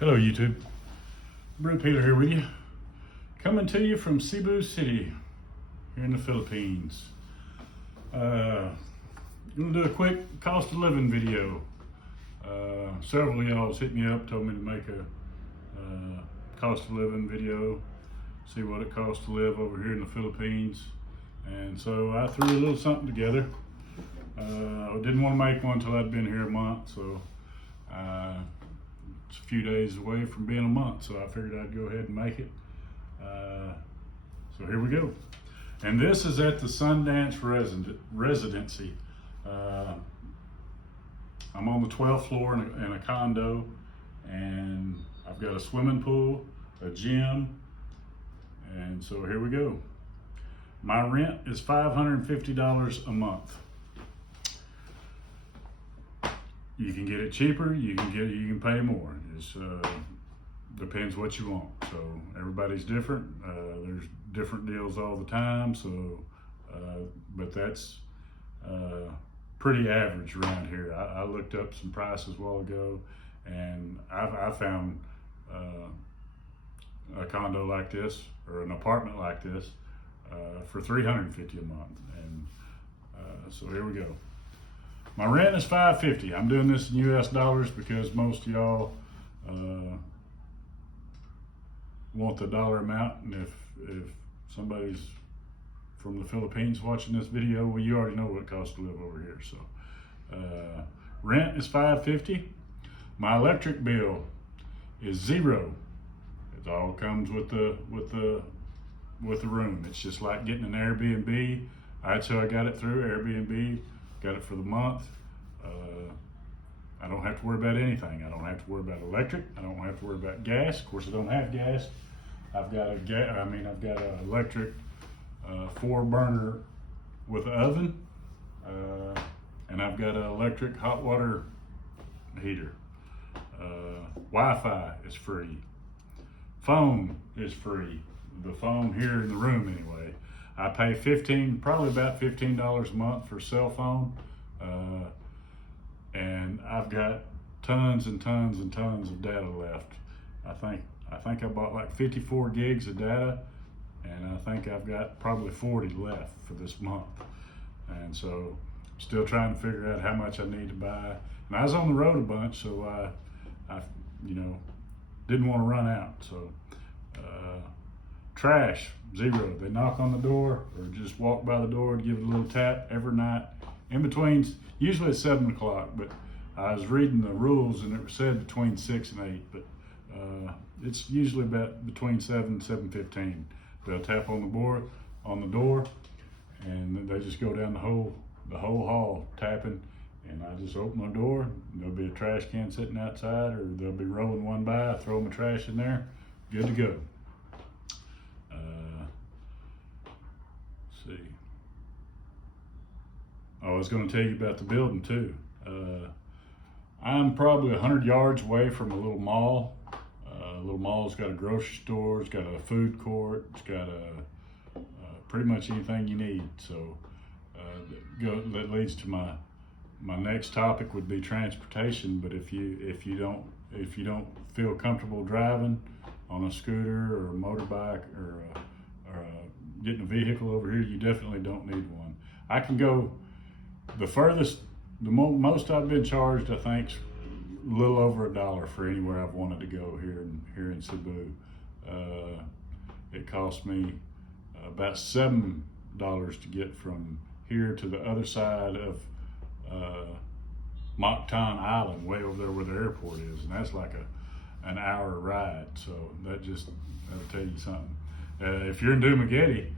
Hello YouTube, Brent Peeler here with you, coming to you from Cebu City here in the Philippines. I'm going to do a quick cost of living video. Several of y'all hit me up, told me to make a cost of living video, see what it costs to live over here in the Philippines. And so I threw a little something together. I didn't want to make one until I'd been here a month, so it's a few days away from being a month, so I figured I'd go ahead and make it. So here we go. And this is at the Sundance Residency. I'm on the 12th floor in a condo, and I've got a swimming pool, a gym, and so here we go. My rent is $550 a month. You can get it cheaper, you can pay more. It depends what you want. So everybody's different. There's different deals all the time. So, but that's pretty average around here. I looked up some prices a while ago, and I found a condo like this or an apartment like this for $350 a month. And so here we go. My rent is $550. I'm doing this in US dollars because most of y'all want the dollar amount, and if somebody's from the Philippines watching this video, well, you already know what it costs to live over here. So rent is $550. My electric bill is $0. It all comes with the room. It's just like getting an Airbnb. That's how I got it through Airbnb. Got it for the month. I don't have to worry about anything. I don't have to worry about electric. I don't have to worry about gas. Of course, I don't have gas. I've got an electric 4-burner with an oven, and I've got an electric hot water heater. Wi-Fi is free. Phone is free. The phone here in the room anyway. I pay probably about $15 a month for cell phone, and I've got tons and tons and tons of data left. I think I bought like 54 gigs of data, and I think I've got probably 40 left for this month. And so still trying to figure out how much I need to buy. And I was on the road a bunch, so I didn't want to run out. So trash, $0. They knock on the door or just walk by the door and give it a little tap every night. In between, usually it's 7 o'clock, but I was reading the rules and it said between 6 and 8, but it's usually about between 7 and 7:15. They'll tap on the door, and they just go down the whole hall tapping, and I just open the door, and there'll be a trash can sitting outside, or they'll be rolling one by, I throw my trash in there, good to go. See. Oh, I was going to tell you about the building too. I'm probably 100 yards away from a little mall. A little mall's got a grocery store, it's got a food court, it's got pretty much anything you need. So that leads to my next topic would be transportation. But if you don't feel comfortable driving on a scooter or a motorbike or getting a vehicle over here, you definitely don't need one. I can go the furthest, the most I've been charged, I think, a little over $1 for anywhere I've wanted to go here in Cebu. It cost me about $7 to get from here to the other side of Mactan Island, way over there where the airport is, and that's like an hour ride. So that'll tell you something. If you're in Dumaguete,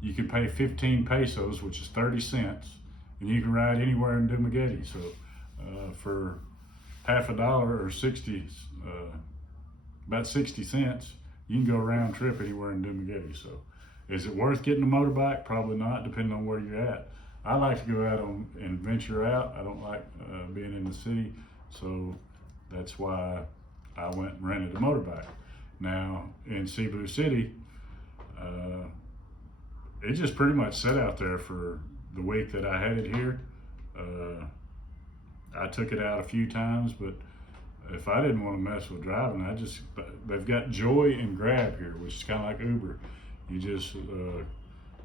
you can pay 15 pesos, which is 30 cents, and you can ride anywhere in Dumaguete. So for half a dollar or about 60 cents, you can go round trip anywhere in Dumaguete. So is it worth getting a motorbike? Probably not, depending on where you're at. I like to go out and venture out. I don't like being in the city, so that's why I went and rented a motorbike. Now in Cebu City, it just pretty much sat out there for the week that I had it here. I took it out a few times, but if I didn't want to mess with driving, they've got Joy and Grab here, which is kind of like Uber. You just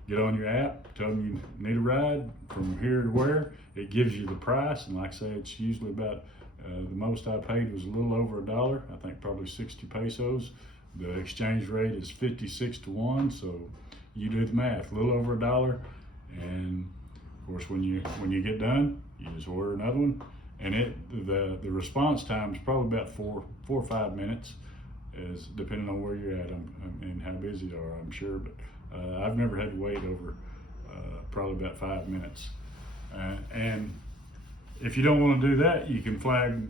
get on your app, tell them you need a ride from here to where. It gives you the price, and like I say, it's usually about, the most I paid was a little over $1. I think probably 60 pesos. The exchange rate is 56 to 1, so you do the math, a little over $1. And of course, when you get done, you just order another one, and the response time is probably about 4 or 5 minutes, is depending on where you're at and how busy you are, I'm sure. But I've never had to wait over probably about 5 minutes. And if you don't want to do that, you can flag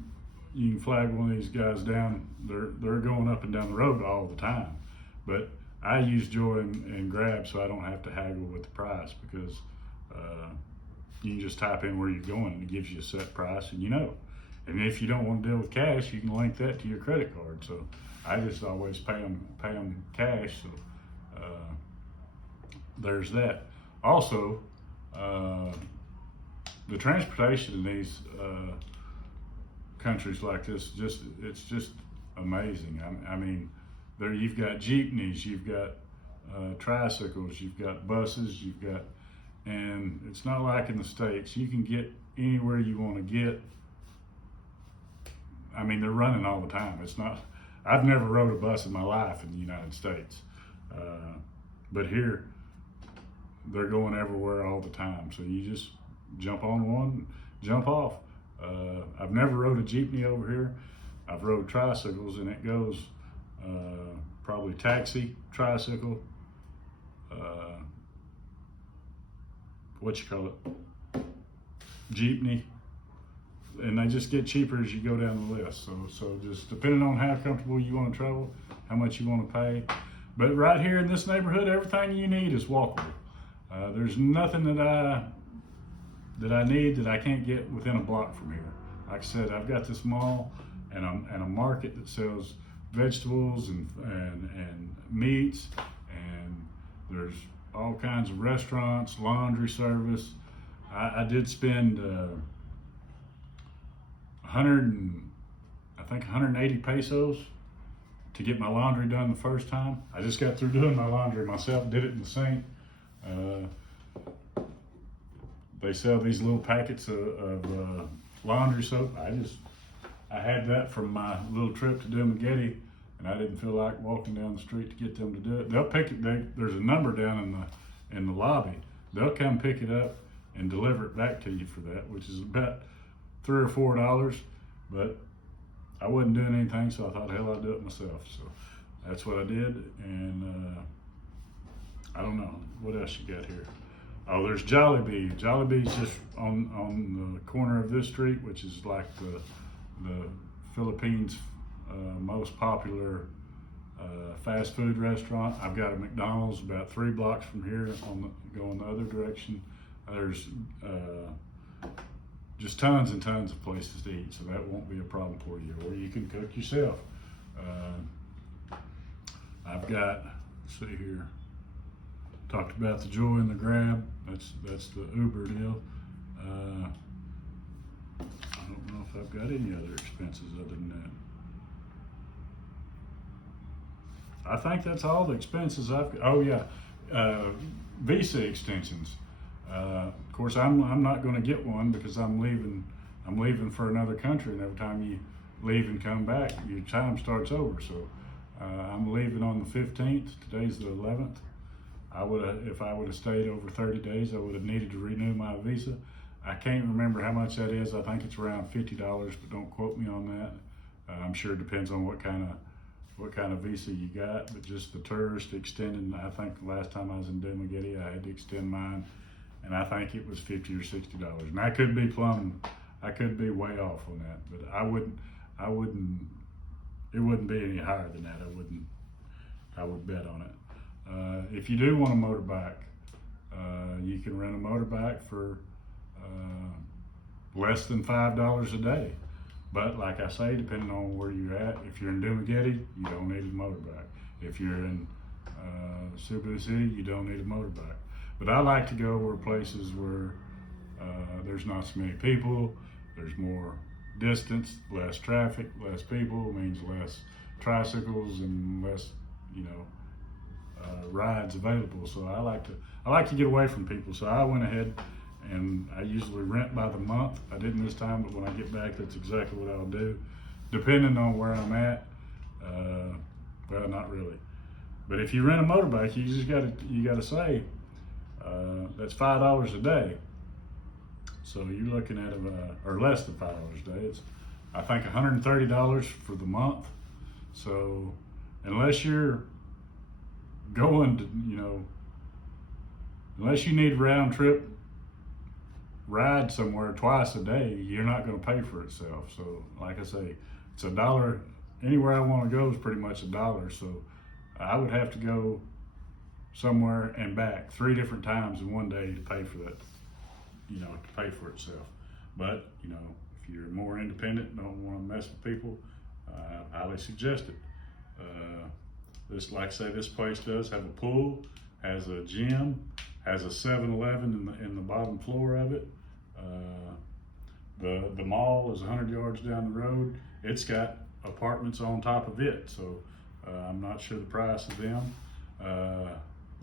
one of these guys down. They're going up and down the road all the time. But I use Joy and Grab, so I don't have to haggle with the price, because you can just type in where you're going and it gives you a set price, and you know. And if you don't want to deal with cash, you can link that to your credit card. So I just always pay them cash. So there's that. Also, the transportation in these countries like this, it's just amazing. I mean, there you've got jeepneys, you've got tricycles, you've got buses, and it's not like in the States. You can get anywhere you want to get. I mean, they're running all the time. I've never rode a bus in my life in the United States, but here they're going everywhere all the time. So you just jump on one, jump off. I've never rode a jeepney over here. I've rode tricycles, and it goes probably taxi, tricycle, jeepney, and they just get cheaper as you go down the list. So just depending on how comfortable you want to travel, how much you want to pay. But right here in this neighborhood, everything you need is walkable. There's nothing that I need that I can't get within a block from here. Like I said, I've got this mall and a market that sells vegetables and meats, and there's all kinds of restaurants, laundry service. I did spend 180 pesos to get my laundry done the first time. I just got through doing my laundry myself, did it in the sink. They sell these little packets of laundry soap. I had that from my little trip to Dumaguete, and I didn't feel like walking down the street to get them to do it. They'll pick it. There's a number down in the lobby. They'll come pick it up and deliver it back to you for that, which is about $3 or $4. But I wasn't doing anything, so I thought, hell, I'll do it myself. So that's what I did, and I don't know what else you got here. Oh, there's Jollibee. Jollibee's just on the corner of this street, which is like the Philippines' most popular fast food restaurant. I've got a McDonald's about 3 blocks from here going the other direction. There's just tons and tons of places to eat, so that won't be a problem for you. Or you can cook yourself. I've got, let's see here, talked about the Joy and the Grab. That's the Uber deal. I don't know if I've got any other expenses other than that. I think that's all the expenses I've got. Oh yeah, visa extensions. Of course, I'm not going to get one because I'm leaving for another country, and every time you leave and come back, your time starts over. So I'm leaving on the 15th. Today's the 11th. If I would have stayed over 30 days, I would have needed to renew my visa. I can't remember how much that is. I think it's around $50, but don't quote me on that. I'm sure it depends on what kind of visa you got. But just the tourist extended, I think the last time I was in Dumaguete, I had to extend mine, and I think it was $50 or $60. And I could be I could be way off on that, but it wouldn't be any higher than that. I would bet on it. If you do want a motorbike, you can rent a motorbike for less than $5 a day. But like I say, depending on where you're at, if you're in Dumaguete, you don't need a motorbike. If you're in Cebu City, you don't need a motorbike. But I like to go where places where there's not so many people, there's more distance, less traffic, less people means less tricycles and less, rides available. So I like to get away from people. So I went ahead and I usually rent by the month. I didn't this time, but when I get back, that's exactly what I'll do, depending on where I'm at. Well, not really. But if you rent a motorbike, you gotta say that's $5 a day. So you're looking at or less than $5 a day. It's, I think, $130 for the month. So unless you're going to, unless you need round trip ride somewhere twice a day, you're not going to pay for itself. So like I say, it's $1. Anywhere I want to go is pretty much $1. So I would have to go somewhere and back 3 different times in one day to pay for that, to pay for itself. But, if you're more independent, don't want to mess with people, I highly suggest it. This, like I say, this place does have a pool, has a gym, has a 7-Eleven in the bottom floor of it. The mall is 100 yards down the road. It's got apartments on top of it, so I'm not sure the price of them.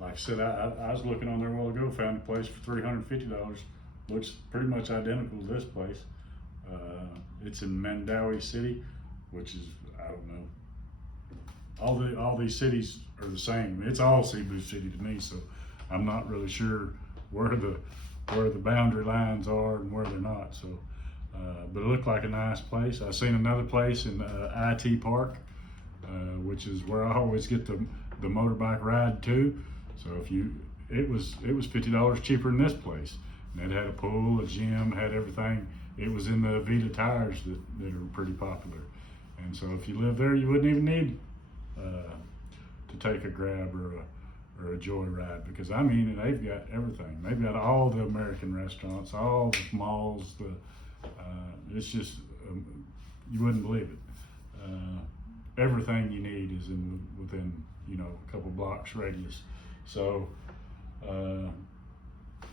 Like I said, I was looking on there a while ago, found a place for $350. Looks pretty much identical to this place. It's in Mandawi City, which is, I don't know. All these cities are the same. It's all Cebu City to me, so I'm not really sure where the boundary lines are and where they're not. So, but it looked like a nice place. I seen another place in IT Park, which is where I always get the motorbike ride to. So it was $50 cheaper than this place. And it had a pool, a gym, had everything. It was in the Vita tires that are pretty popular. And so if you live there, you wouldn't even need to take a Grab or a Joyride, because they've got everything. They've got all the American restaurants, all the malls. It's just you wouldn't believe it. Everything you need is within a couple blocks radius. So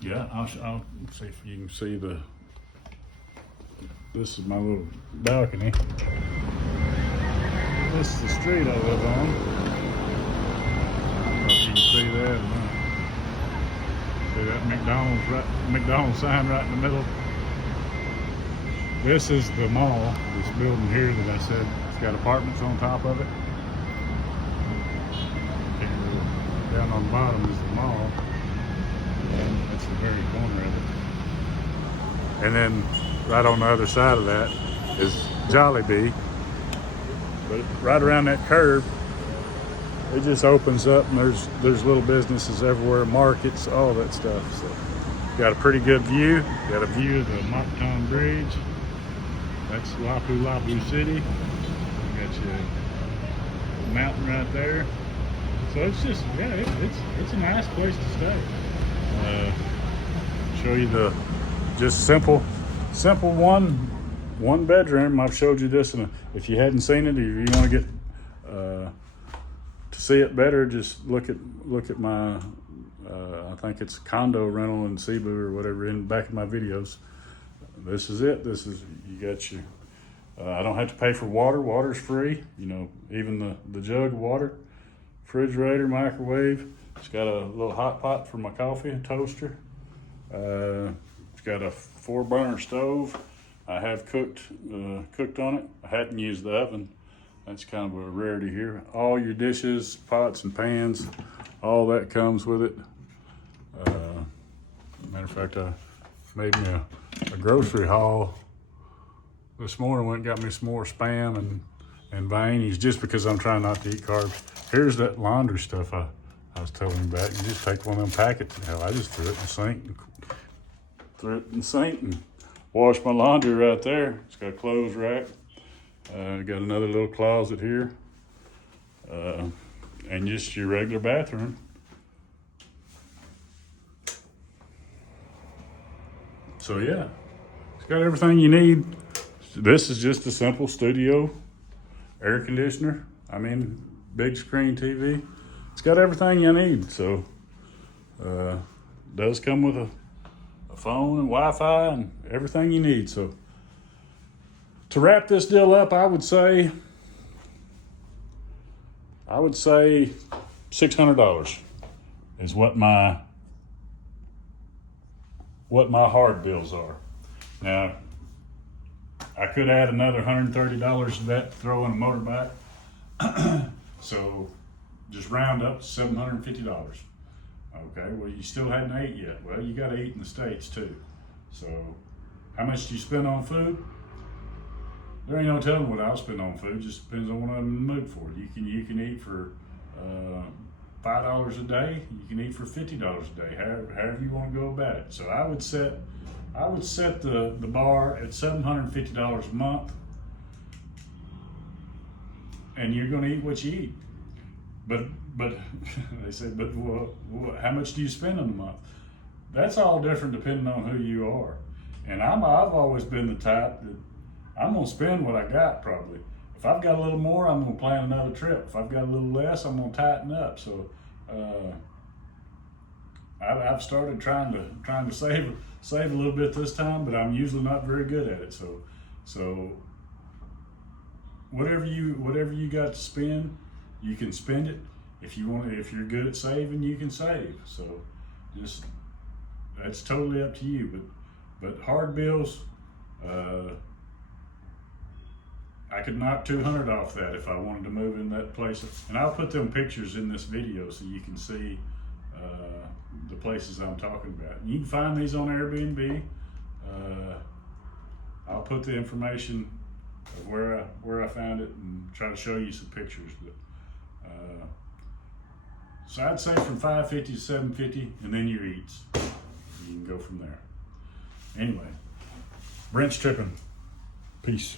yeah, I'll see if you can see this is my little balcony. This is the street I live on. I don't know if you can see that or not. See that McDonald's sign right in the middle? This is the mall, this building here that I said it's got apartments on top of it. And down on the bottom is the mall. That's the very corner of it. And then right on the other side of that is Jollibee. But right around that curve, it just opens up, and there's little businesses everywhere, markets, all that stuff. So got a pretty good view. Got a view of the Mactan Bridge. That's Lapu-Lapu City. Got you a mountain right there. So it's just, yeah, it's a nice place to stay. Show you the just simple one bedroom. I've showed you this, and if you hadn't seen it, or you want to get to see it better, just look at my I think it's Condo rental in Cebu or whatever in the back of my videos. This is it. This is, you got your I don't have to pay for water. Water's free. Even the jug of water, refrigerator, microwave. It's got a little hot pot for my coffee, a toaster. It's got a 4-burner stove. I have cooked on it. I hadn't used the oven. That's kind of a rarity here. All your dishes, pots and pans, all that comes with it. Matter of fact, I made me a grocery haul this morning. Went and got me some more Spam and Viennese, just because I'm trying not to eat carbs. Here's that laundry stuff I was telling you about. You just take one of them packets. Hell, I just threw it in the sink and wash my laundry right there. It's got a clothes rack. Got another little closet here. And just your regular bathroom. So yeah, it's got everything you need. This is just a simple studio air conditioner. Big screen TV. It's got everything you need. So does come with a phone and Wi-Fi and everything you need. So to wrap this deal up, I would say $600 is what my hard bills are. Now, I could add another $130 to that, throw in a motorbike. So just round up to $750. Okay, well, you still hadn't ate yet. Well, you got to eat in the States too. So how much do you spend on food? There ain't no telling what I'll spend on food. Just depends on what I'm in the mood for. You can eat for $5 a day. You can eat for $50 a day. However you want to go about it. So I would set the bar at $750 a month, and you're going to eat what you eat. But they say, but how much do you spend in a month? That's all different depending on who you are. And I've always been the type that I'm gonna spend what I got probably. If I've got a little more, I'm gonna plan another trip. If I've got a little less, I'm gonna tighten up. So I've started trying to save a little bit this time, but I'm usually not very good at it. So whatever you got to spend, you can spend it. If you're good at saving, you can save. So just that's totally up to you. But hard bills, I could knock 200 off that if I wanted to move in that place. And I'll put them pictures in this video so you can see the places I'm talking about. You can find these on Airbnb. I'll put the information of where I found it and try to show you some pictures. But so I'd say from $550 to $750, and then your eats. You can go from there. Anyway, Brent's tripping. Peace.